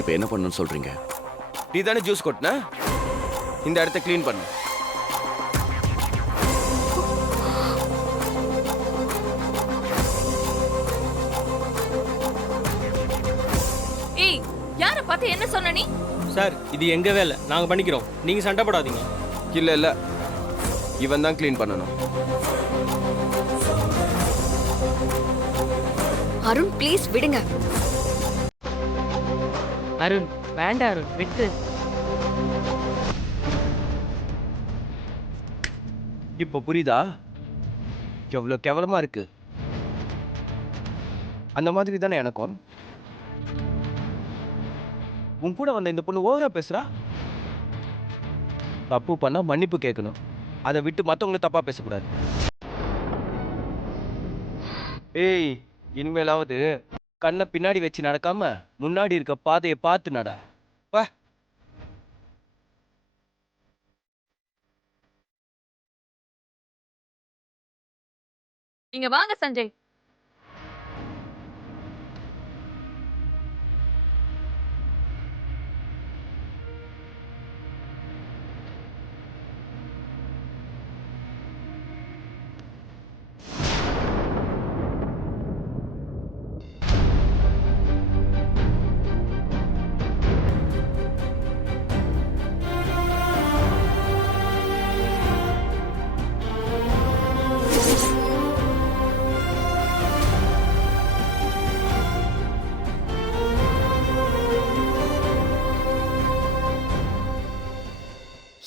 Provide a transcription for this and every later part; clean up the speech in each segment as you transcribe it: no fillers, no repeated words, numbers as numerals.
இப்போ என்ன பண்ணணும்னு சொல்றீங்க? நீ தானே ஜூஸ் கொட்டின, இந்த இடத்த க்ளீன் பண்ணு. ஏய், யாரை பார்த்து என்ன சொன்ன நீ? சார் இது எங்க வேலை, நாங்க பண்ணிக்கிறோம், நீங்க சண்டை போடாதீங்க. இல்ல இல்ல, இவன் தான் க்ளீன் பண்ணணும். அருண் ப்ளீஸ் விடுங்க. அருண் வேண்டாம் அருண், விட்டு. இப்போ புரியுதா எவ்வளவு கேவலமா இருக்கு? அந்த மாதிரி தானே எனக்கும். உன் கூட வந்த இந்த பொண்ணு ஓவரா பேசுறா. தப்பு பண்ணா மன்னிப்பு கேட்கணும், அதை விட்டு மத்தவங்களை தப்பா பேசக்கூடாது. ஏய், இனிமேலாவது கண்ணை பின்னாடி வச்சு நடக்காம முன்னாடி இருக்க பாதையை பார்த்து நட. வா. இங்க வாங்க சஞ்சய்.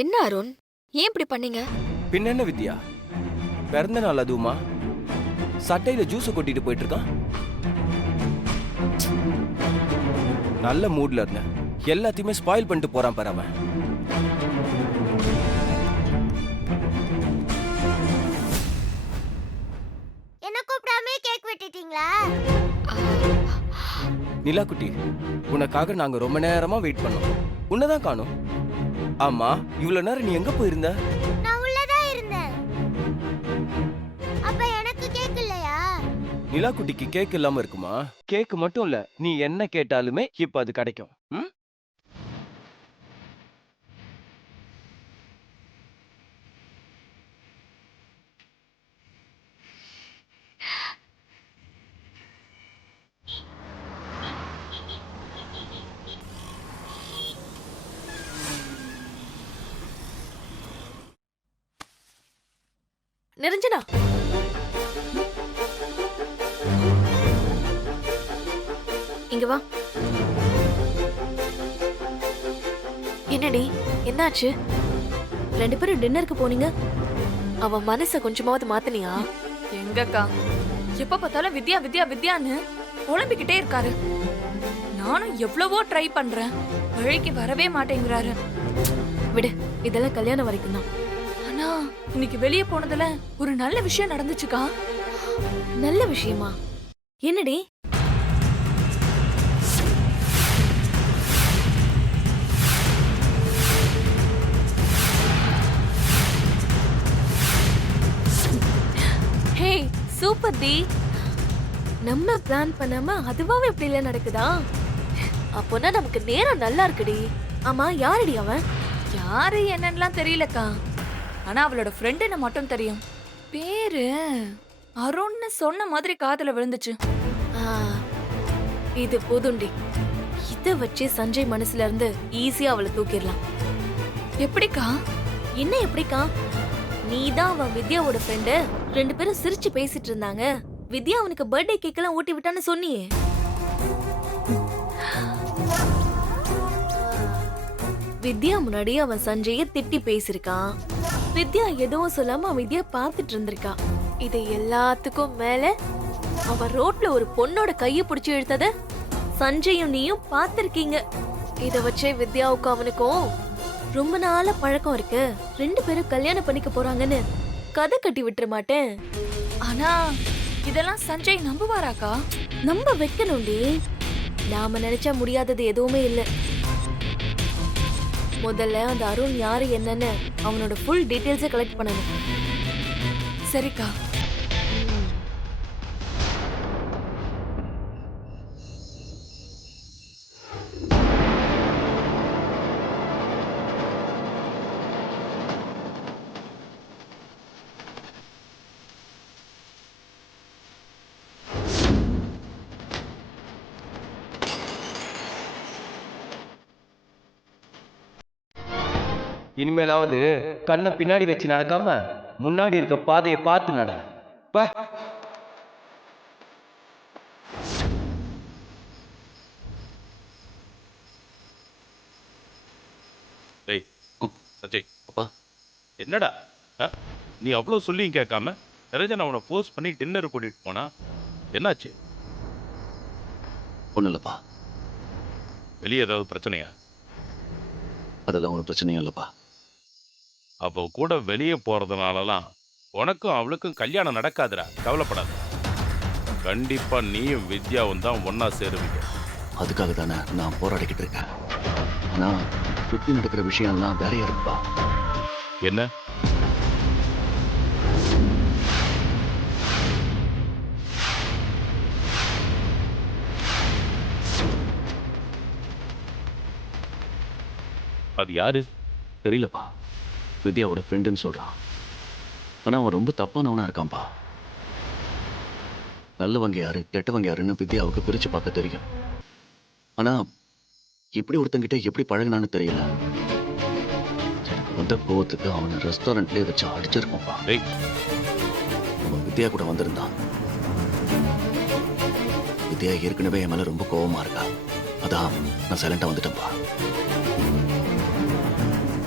என்ன அருண், ஏன் இப்படி பண்ணீங்க? பின்ன என்ன வித்யா, பிறந்த நாள் அதுவுமா சட்டையில ஜூஸ் கொட்டிட்டு போயிட்டு இருக்கான். நல்ல மூட்ல இருந்த எல்லாத்தையுமே ஸ்பாயில் பண்ணிட்டு போறான் பாரு அவன். என்ன கூப்பிடாம கேக் வெட்டிட்டீங்களா? நிலா குட்டி, உனக்காக நாங்க ரொம்ப நேரமா வெயிட் பண்ணோம், உன்னதான் காணோம். ஆமா, இவ்வளவு நேரம் நீ எங்க போயிருந்த? நான் உள்ளதான் இருந்தேன். அப்ப எனக்கு கேக் இல்லையா? நிலா குட்டிக்கு கேக் இல்லாம இருக்குமா? கேக் மட்டும் இல்ல, நீ என்ன கேட்டாலுமே இப்ப அது கிடைக்கும். நிரஞ்சனா, இங்க வா. என்னடி, என்னாச்சு? ரெண்டு பேரும் டின்னருக்கு போனீங்க, அவன் மனச கொஞ்சமாவது மாத்தனியா? எங்கக்கா, எப்ப பார்த்தாலும் வித்யா வித்யா வித்யான்னு புலம்பிக்கிட்டே இருக்காரு. நானும் எவ்வளவோ ட்ரை பண்றேன், வழிக்கு வரவே மாட்டேங்கிறாரு. விடு, இதெல்லாம் கல்யாணம் வரைக்கும் தான். ஆனா இன்னைக்கு வெளியே போனதுல ஒரு நல்ல விஷயம் நடந்துச்சுக்கா. நல்ல விஷயமா? என்னடி? ஹே, சூப்பர் டி. நம்ம பிளான் பண்ணாம அதுவாவே இப்படி இல்ல நடக்குதா? அப்போனா நமக்கு நேரம் நல்லா இருக்குடி. ஆமா, யாரடி அவன்? யாரு என்னன்னுலாம் தெரியலக்கா, ஆனா அவளோட ஃப்ரெண்டுன்னு மட்டும் தெரியும். பேரு அருண்னு சொன்ன மாதிரி காதுல விழுந்துச்சு. இது போதுண்டி. இத வச்சு சஞ்சய் மனசுல இருந்து ஈஸியா அவளை தூக்கிடலாம். எப்படிக்கா? என்ன எப்படிக்கா? நீதான் அவன் வித்யாவோட ஃப்ரெண்டு. ரெண்டு பேரும் சிரிச்சு பேசிட்டு இருந்தாங்க. வித்யா அவனுக்கு பர்த்டே கேக் எல்லாம் ஊட்டி விட்டான்னு சொன்னியே. வித்யா முன்னாடி அவன் சஞ்சய திட்டி பேசிருக்கான். வித்யா எதுவும் சொல்லாம அவன் வித்யா பார்த்துட்டு இருந்திருக்கா. இது எல்லாத்துக்கும் மேல அவன் ரோட்ல ஒரு பொண்ணோட கைய பிடிச்சு இழுத்தத சஞ்சயும் நீயும் பார்த்திருக்கீங்க. இத வச்சே வித்யாவுக்கு அவனுக்கும் ரொம்ப நாளா பழக்கம் இருக்கு. ரெண்டு பேரும் கல்யாணம் பண்ணிக்க போறாங்கன்னு கதை கட்டி விட்டுற மாட்டேன். ஆனா இதெல்லாம் சஞ்சய் நம்புவாராக்கா? நம்ப வைக்கணும்டி. நாம நினைச்சா முடியாதது எதுவுமே இல்ல. முதல்ல அந்த அருண் யாரு என்னன்னு அவனோட ஃபுல் டீடைல்ஸை கலெக்ட் பண்ணணும். சரிக்கா. இனிமேலாவது கண்ணை பின்னாடி வச்சு நடக்காம முன்னாடி இருக்க பாதையை பார்த்து நட. பா. டேய் சஞ்சய் அப்பா என்னடா நீ அவ்வளோ சொல்லியும் கேட்காம நிரஞ்சன் அவனை ஃபோர்ஸ் பண்ணி டின்னர் கூட்டிட்டு போனா என்னாச்சு? ஒன்றும் இல்லைப்பா, வெளியே ஏதாவது பிரச்சனையா? அதெல்லாம் ஒரு பிரச்சனையும் இல்லைப்பா. அப்போ கூட வெளியே போறதுனாலலாம் உனக்கும் அவளுக்கும் கல்யாணம் நடக்காதுடா, கவலைப்படாத. கண்டிப்பா நீயும் வித்யாவும் தான் ஒன்னா சேருவீங்க. அதுக்காக தானே நான் போராடிக்கிட்டு இருக்கேன். ஆனால் சுற்றி நடக்கிற விஷயம்லாம் வேறையா இருக்குப்பா. என்ன? அது யாரு? தெரியலப்பா, வித்யாவோட ஃப்ரெண்டுன்னு சொல்கிறான். ஆனால் அவன் ரொம்ப தப்பானவனா இருக்கான்ப்பா. நல்லவங்க யாரு கெட்டவங்க யாருன்னு வித்யாவுக்கு பிரித்து பார்க்க தெரியும். ஆனால் இப்படி ஒருத்தங்கிட்ட எப்படி பழகினான்னு தெரியல. எனக்கு வந்த கோவத்துக்கு அவனை ரெஸ்டாரண்ட்லேயே வச்சு அடிச்சிருப்பான்ப்பா. டேய் அவன் வித்யா கூட வந்திருந்தான். வித்யா ஏற்கனவே என் மேலே ரொம்ப கோவமா இருக்கா. அதான் நான் சைலண்டாக வந்துட்டேன்ப்பா.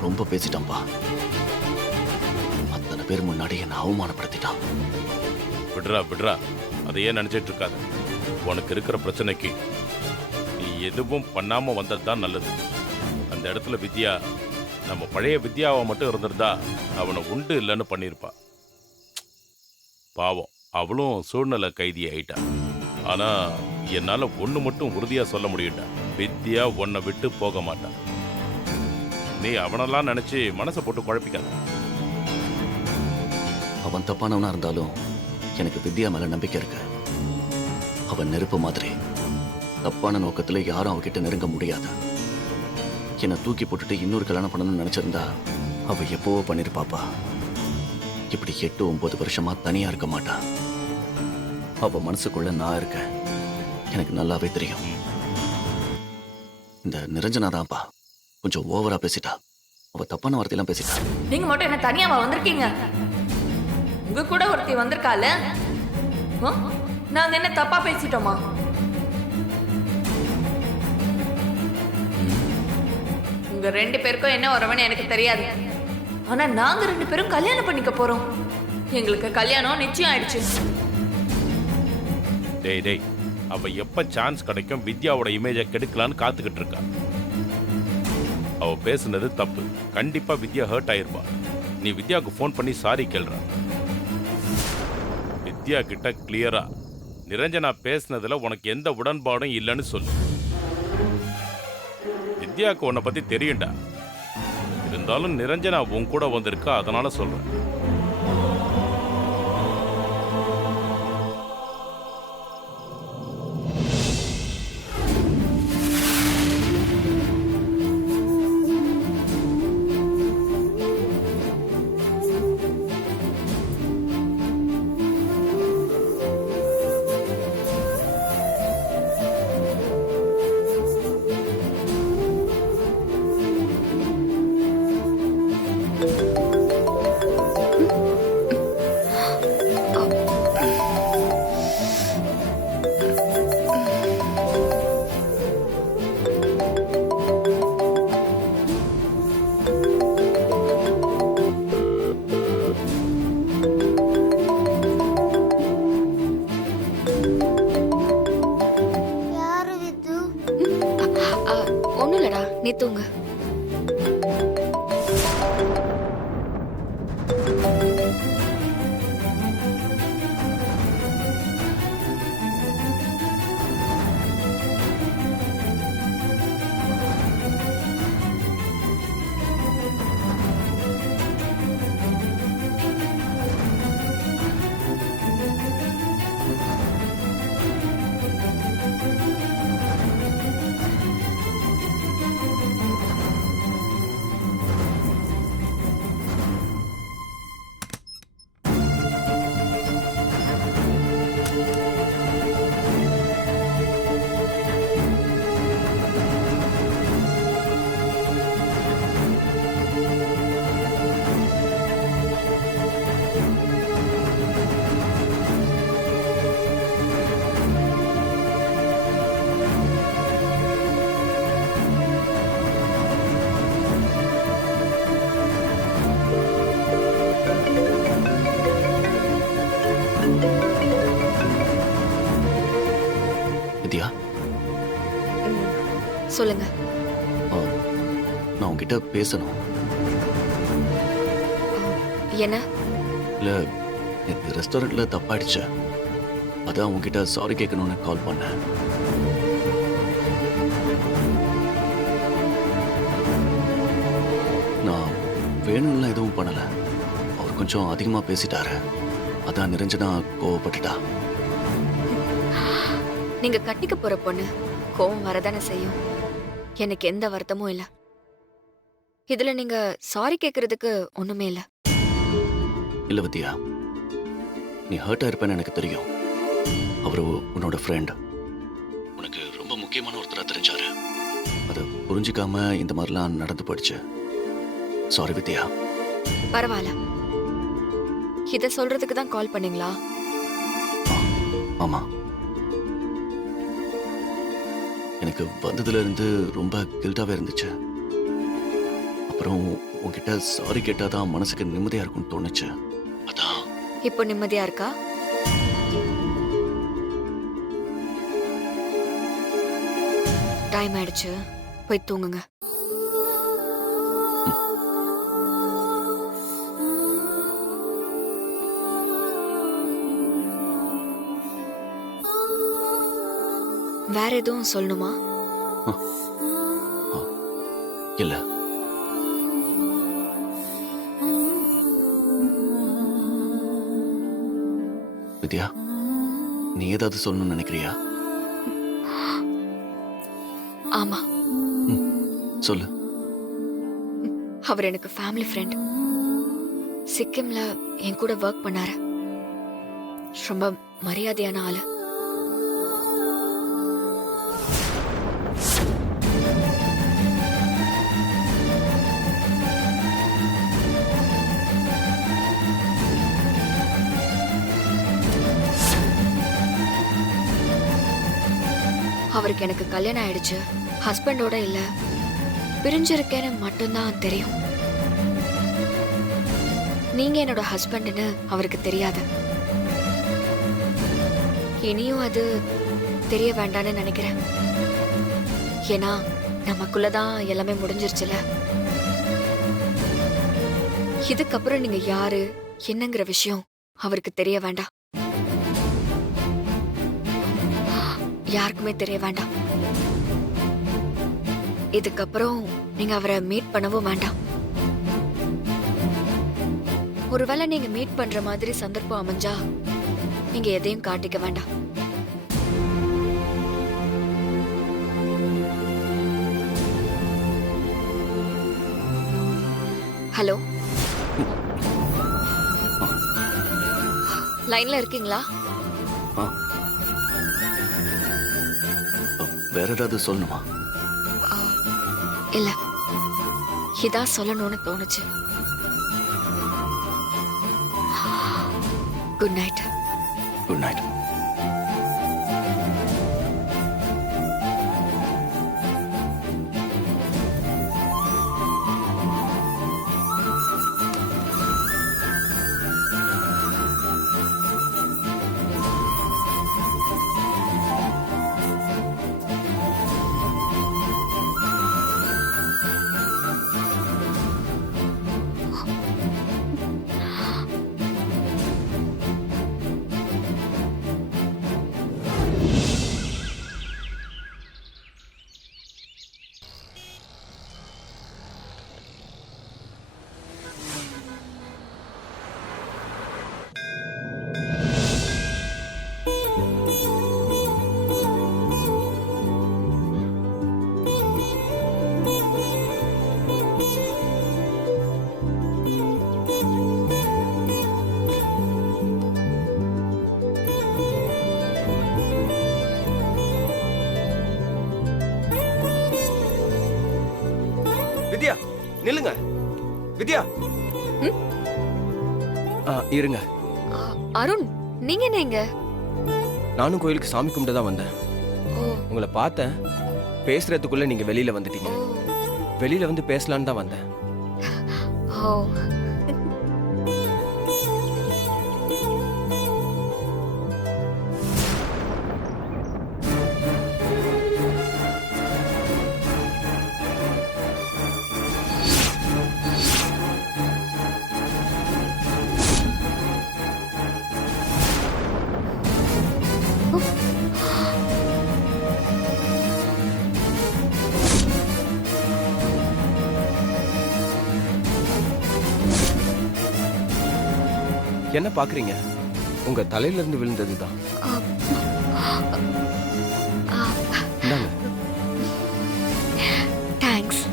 ரொம்ப பேசிட்டான்பா. அத்தனை பேர் முன்னாடி என்னை அவமானப்படுத்திட்டான். விடுறா விடுறா, அதையே நினைச்சிட்டு இருக்காத. உனக்கு இருக்கிற பிரச்சனைக்கு நீ எதுவும் பண்ணாம வந்ததுதான் நல்லது. அந்த இடத்துல வித்யா நம்ம பழைய வித்யாவை மட்டும் இருந்திருந்தா அவனை உண்டு இல்லைன்னு பண்ணியிருப்பா. பாவம், அவளும் சூழ்நிலை கைதி ஆயிட்டா. ஆனா என்னால ஒண்ணு மட்டும் உறுதியா சொல்ல முடியும்டா, வித்யா உன்னை விட்டு போக மாட்டான். நீ அவனெல்லாம் நினைச்சு மனசை போட்டு குழப்பிக்காத. அவன் தப்பானவனா இருந்தாலும் எனக்கு வித்யா மேல நம்பிக்கை இருக்கு. அவன் நெருப்பு மாதிரி. தப்பான நோக்கத்துல யாரும் அவகிட்ட நெருங்க முடியாது. என்னை தூக்கி போட்டுட்டு இன்னொரு கல்யாணம் பண்ணணும்னு நினைச்சிருந்தா அவ எப்போவோ பண்ணிருப்பாப்பா. இப்படி 8-9 வருஷமா தனியா இருக்க மாட்டா. அவ மனசுக்குள்ள நான் இருக்கேன், எனக்கு நல்லாவே தெரியும். இந்த நிரஞ்சனா தான்ப்பா கொஞ்சம் ஓவரா பேசிட்டா. அவ தப்பான வார்த்தையெல்லாம் பேசிட்டா. நீங்க மட்டும் என்ன தனியாவா வந்திருக்கீங்க? உங்க கூட ஒருத்தி வந்திருக்கால. நாங்க என்ன தப்பா பேசிட்டோமா? உங்க 2 பேருக்கும் என்ன வரவன்னு எனக்கு தெரியாது. ஆனா நாங்க 2 பேரும் கல்யாணம் பண்ணிக்க போறோம். எங்களுக்கு கல்யாணம் நிச்சயம் ஆயிடுச்சு. டேய் டேய், அவ எப்ப சான்ஸ் கிடைக்கும் வித்யாவோட இமேஜை கெடுக்கலான்னு காத்துக்கிட்டு இருக்கா. அவ பேசுனது தப்பு. கண்டிப்பா வித்யா ஹர்ட் ஆயிருப்பா. நீ வித்யாவுக்கு ஃபோன் பண்ணி சாரி கேள்றா. வித்யா கிட்ட கிளியரா நிரஞ்சனா பேசுனதுல உனக்கு எந்த உடன்பாடும் இல்லைன்னு சொல்லு. வித்யாவுக்கு உன்னை பத்தி தெரியும்டா. இருந்தாலும் நிரஞ்சனா உன் கூட வந்திருக்கா, அதனால சொல்றேன். நீ தூங்கு. சொல்லுங்க. ஆ, நான் உன்கிட்ட பேசணும். என்ன? இல்ல, நேற்று ரெஸ்டாரண்ட்ல தப்பாயிடுச்சு. அதான் உன்கிட்ட சாரி கேட்கணும்னு கால் பண்ணேன். நான் வேணும்லாம் எதுவும் பண்ணல. அவர் கொஞ்சம் அதிகமா பேசிட்டாரு. அதான் நிரஞ்சனா கோவப்பட்டுட்டா. நீங்க கட்டிக்க போற பொண்ணு கோவம் வரதானே செய்யும். எனக்கு எந்த வருத்தமும் இல்ல. இதுல நீங்க சாரி கேக்குறதுக்கு ஒண்ணுமே இல்ல. இல்ல வித்யா, நீ ஹர்ட் ஆயிருப்பேன்னு எனக்கு தெரியும். அவரு உன்னோட ஃப்ரெண்ட், உனக்கு ரொம்ப முக்கியமான ஒருத்தரா தெரிஞ்சாரு. அதை புரிஞ்சுக்காம இந்த மாதிரிலாம் நடந்து போயிடுச்சு. சாரி வித்யா. பரவாயில்ல. இத சொல்றதுக்கு தான் கால் பண்ணீங்களா? ஆமா, எனக்கு வந்ததுல இருந்து ரொம்ப கில்ட்டாவே இருந்துச்சு. அப்புறம் உன்கிட்ட சாரி கேட்டாதான் மனசுக்கு நிம்மதியா இருக்கும்னு தோணுச்சு. அதான். இப்போ நிம்மதியா இருக்கா? டைம் ஆயிடுச்சு, போய் தூங்குங்க. வேற எதுவும் சொல்லணுமா? இல்ல. வித்யா, நீ ஏதாவது சொல்லணும்னு நினைக்கிறியா? ஆமா, சொல்லு. அவர் எனக்கு ஃபேமிலி ஃப்ரெண்ட். சிக்கிம்ல என் கூட ஒர்க் பண்ணாரு. ரொம்ப மரியாதையான ஆளு. அவருக்கு எனக்கு கல்யாணம் ஆயிடுச்சு, ஹஸ்பண்டோட இல்ல, பிரிஞ்சிருக்கேன்னு மட்டும்தான் தெரியும். நீங்க என்னோட ஹஸ்பண்ட்னு அவருக்கு தெரியாது. இனியும் அது தெரிய வேண்டான்னு நினைக்கிறேன். ஏன்னா நமக்குள்ளதான் எல்லாமே முடிஞ்சிருச்சுல. இதுக்கப்புறம் நீங்க யாரு என்னங்கிற விஷயம் அவருக்கு தெரிய வேண்டாம். யாருக்குமே தெரிய வேண்டாம். இதுக்கப்புறம் நீங்க அவரை மீட் பண்ணவும் வேண்டாம். ஒருவேளை நீங்க மீட் பண்ற மாதிரி சந்தர்ப்பம் அமைஞ்சா நீங்க எதையும் காட்டிக்க வேண்டாம். ஹலோ, லைன்ல இருக்கீங்களா? வேற ஏதாவது சொல்லணுமா? இல்ல, இதான் சொல்லணும்னு தோணுச்சு. Good night. Good night. Vidya, நில்லுங்க. வித்யா. இருங்க. அருண், நீங்க என்ன இங்க? நானும் கோயிலுக்கு சாமி கும்பிட்டு தான் வந்தேன். உங்களை பார்த்தேன். பேசுறதுக்குள்ள நீங்க வெளியில வந்துட்டீங்க. வெளியில வந்து பேசலான்னு தான் வந்தேன். ஓ, என்ன பாக்குறீங்க? உங்க தலையில இருந்து விழுந்ததுதான். இந்தாங்க. தேங்க்ஸ்.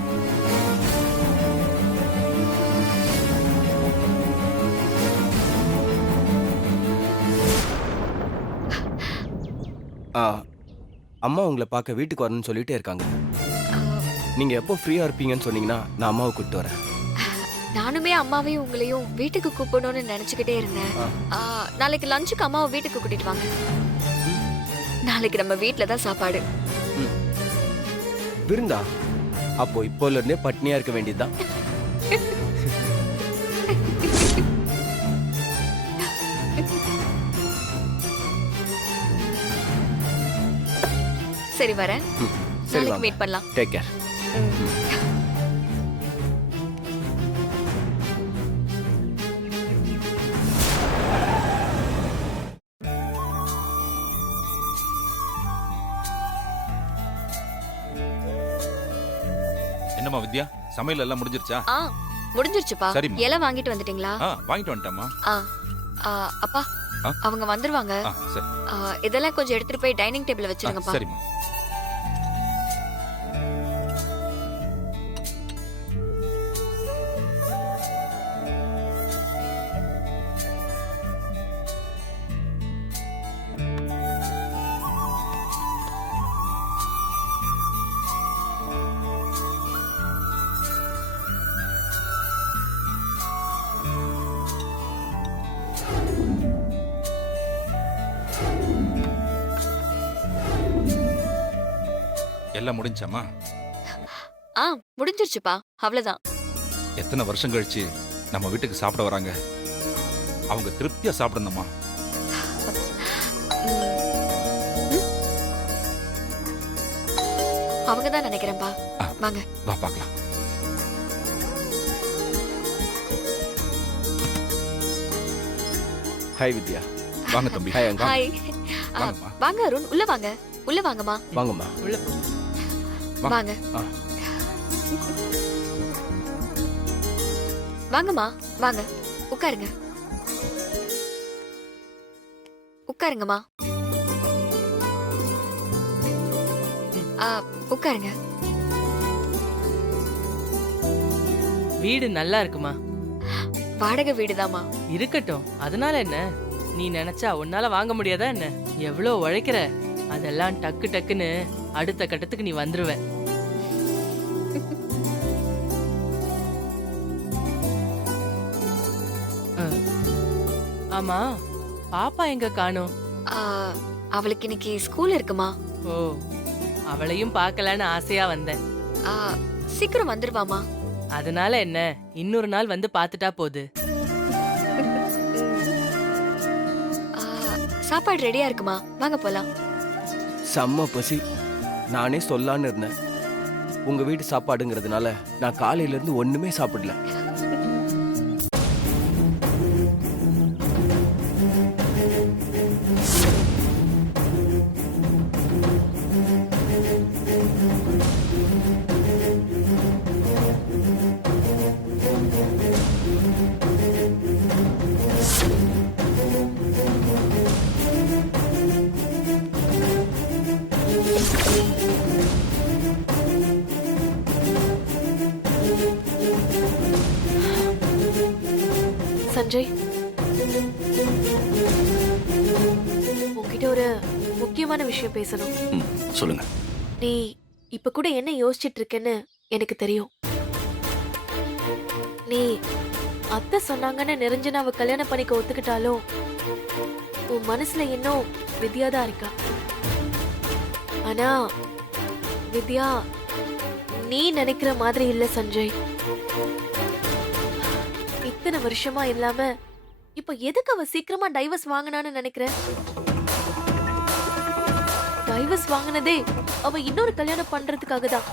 ஆ, அம்மா உங்களை பார்க்க வீட்டுக்கு வரணும்னு சொல்லிட்டே இருக்காங்க. நீங்க எப்போ ஃப்ரீயா இருப்பீங்கன்னு சொன்னீங்கன்னா நான் அம்மாவை கூப்பிட்டு வரேன். நானுமே அம்மாவையும் உங்களையும் வீட்டுக்கு கூப்பிடணும்னு நினைச்சுக்கிட்டே இருந்தேன். நாளைக்கு லஞ்சுக்கு அம்மாவை வீட்டுக்கு கூட்டிட்டு வாங்க. நாளைக்கு நம்ம வீட்ல தான் சாப்பாடு. விருந்தா? அப்போ இப்போல இருந்தே பட்னியா இருக்க வேண்டியதுதான். சரி வரேன். சரி நாளைக்கு வாங்க. மீட் பண்ணலாம். Take care. என்னம்மா வித்யா, சமையல் எல்லாம் முடிஞ்சிருச்சா? முடிஞ்சிருச்சுப்பா. சரிம்மா. இலை வாங்கிட்டு வந்துட்டீங்களா? வாங்கிட்டு வந்துட்டேம்மா. அப்பா அவங்க வந்துருவாங்க. சரி. இதெல்லாம் கொஞ்சம் எடுத்துட்டு போய் டைனிங் டேபிள்ல வச்சிருங்கப்பா. சரிம்மா. எல்லாம் முடிஞ்சாமா? முடிஞ்சிருச்சுப்பா. அவ்வளவுதான். எத்தனை வருஷம் கழிச்சு நம்ம வீட்டுக்கு சாப்பிட வராங்க. அவங்க திருப்தியா சாப்பிடணுமா? அவங்க தான் நினைக்கிறேன்பா. வாங்க. வா பார்க்கலாம். ஹாய் வித்யா. வாங்க தம்பி. Hi uncle. ஹாய். வாங்கம்மா. வாங்க அருண், உள்ள வாங்க. உள்ள வாங்கம்மா. வாங்கம்மா. உள்ள போ. வாங்க. ஆ. வாங்கம்மா வாங்க. உட்காருங்க. உட்காருங்கம்மா. உட்காருங்க. வீடு நல்லா இருக்குமா? வாடகை வீடுதாம்மா. இருக்கட்டும், அதனால என்ன? நீ நினைச்சா உன்னால வாங்க முடியாதா என்ன? எவ்வளோ உழைக்கிற, அதெல்லாம் டக்கு டக்குன்னு அடுத்த கட்டத்துக்கு நீ வந்துருவ. ஆமா, பாப்பா எங்க காணோம்? அவளுக்கு இன்னைக்கு ஸ்கூல் இருக்குமா? ஓ, அவளையும் பார்க்கலான்னு ஆசையா வந்தேன். சீக்கிரம் வந்துருவாமா. அதனால என்ன, இன்னொரு நாள் வந்து பார்த்துட்டா போகுது. சாப்பாடு ரெடியா இருக்குமா? வாங்க போலாம். செம்ம பசி. நானே சொல்லான்னு இருந்தேன். உங்க வீட்டு சாப்பாடுங்கிறதுனால நான் காலையில இருந்து ஒண்ணுமே சாப்பிடல. சஞ்சய், உன்கிட்ட ஒரு முக்கியமான விஷயம் பேசணும். சொல்லுங்க. நீ இப்ப கூட என்ன யோசிச்சிட்டு இருக்கேன்னு எனக்கு தெரியும். நீ அத்தை சொன்னாங்கன்னு நிரஞ்சனாவை கல்யாணம் பண்ணிக்க ஒத்துக்கிட்டாலும் உன் மனசுல இன்னும் வித்யா தான் இருக்கா. ஆனா வித்யா நீ நினைக்கிற மாதிரி இல்ல சஞ்சய். இத்தனை வருஷமா இல்லாம இப்ப எதுக்கு அவ சீக்கிரமா டைவர்ஸ் வாங்கினான்னு நினைக்கிற? டைவர்ஸ் வாங்கினதே அவ இன்னொரு கல்யாணம் பண்றதுக்காக தான்.